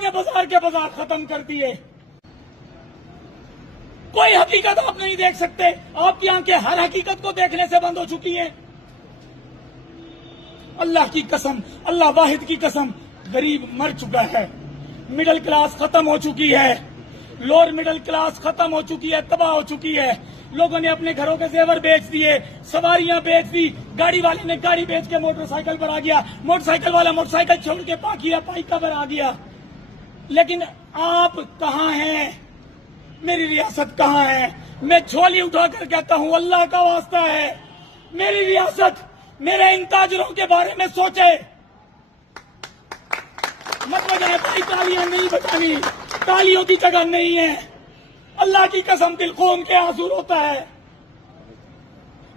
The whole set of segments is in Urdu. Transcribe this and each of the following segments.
آپ نے بازار کے بازار ختم کر دیے. کوئی حقیقت آپ نہیں دیکھ سکتے. آپ کی آنکھیں ہر حقیقت کو دیکھنے سے بند ہو چکی ہیں. اللہ کی قسم, اللہ واحد کی قسم, غریب مر چکا ہے. مڈل کلاس ختم ہو چکی ہے. لوور مڈل کلاس ختم ہو چکی ہے, تباہ ہو چکی ہے. لوگوں نے اپنے گھروں کے زیور بیچ دیے, سواریاں بیچ دی. گاڑی والے نے گاڑی بیچ کے موٹر سائیکل پر آ گیا, موٹر سائیکل والا موٹر سائیکل چھوڑ کے پائیکا پر آ گیا. لیکن آپ کہاں ہیں؟ میری ریاست کہاں ہے؟ میں جھولی اٹھا کر کہتا ہوں, اللہ کا واسطہ ہے, میری ریاست, میرے ان تاجروں کے بارے میں سوچے. مت وجہ بھائی تالیاں نہیں بجانی, تالیوں کی جگہ نہیں ہے. اللہ کی قسم دل خون کے آنسو روتا ہے.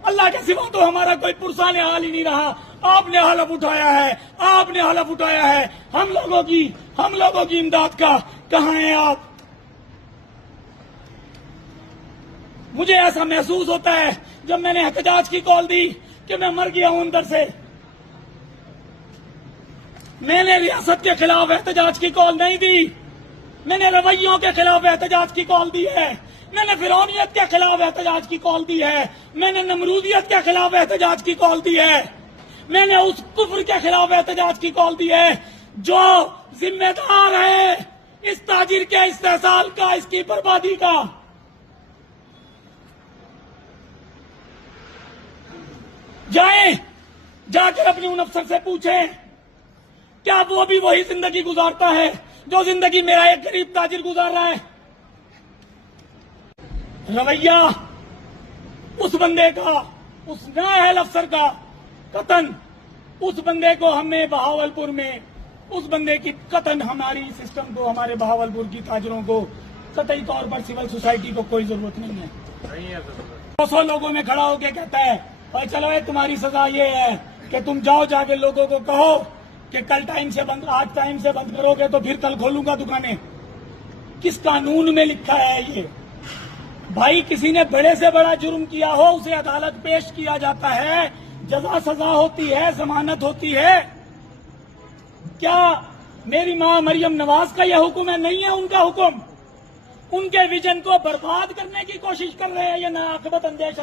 اللہ کے سوا تو ہمارا کوئی پرسان حال ہی نہیں رہا. آپ نے حلف اٹھایا ہے, آپ نے حلف اٹھایا ہے. ہم لوگوں کی امداد کا کہاں ہیں آپ؟ مجھے ایسا محسوس ہوتا ہے جب میں نے احتجاج کی کال دی کہ میں مر گیا ہوں اندر سے. میں نے ریاست کے خلاف احتجاج کی کال نہیں دی, میں نے رویوں کے خلاف احتجاج کی کال دی ہے. میں نے فرعونیت کے خلاف احتجاج کی کال دی ہے. میں نے نمرودیت کے خلاف احتجاج کی کال دی ہے. میں نے اس کفر کے خلاف احتجاج کی کال دی ہے جو ذمہ دار ہے اس تاجر کے استحصال کا, اس کی بربادی کا. جائیں, جا کر اپنے ان افسر سے پوچھیں کیا وہ بھی وہی زندگی گزارتا ہے جو زندگی میرا ایک غریب تاجر گزار رہا ہے. رویہ اس بندے کا, اس نااہل افسر کا قطن, اس بندے کو ہمیں بہاولپور میں, اس بندے کی قطن ہماری سسٹم کو, ہمارے بہاولپور کی تاجروں کو قطعی طور پر سول سوسائٹی کو کوئی ضرورت نہیں ہے. 200 لوگوں میں کھڑا ہو کے کہتا ہے اور چلو تمہاری سزا یہ ہے کہ تم جاؤ, جا کے لوگوں کو کہو کہ کل ٹائم سے بند, آج ٹائم سے بند کرو گے تو پھر کل کھولوں گا دکانیں. کس قانون میں لکھا ہے یہ؟ بھائی کسی نے بڑے سے بڑا جرم کیا ہو اسے عدالت پیش کیا جاتا ہے, جزا سزا ہوتی ہے, ضمانت ہوتی ہے. کیا میری ماں مریم نواز کا یہ حکم ہے؟ نہیں ہے ان کا حکم. ان کے ویژن کو برباد کرنے کی کوشش کر رہے ہیں یہ ناعاقبت اندیش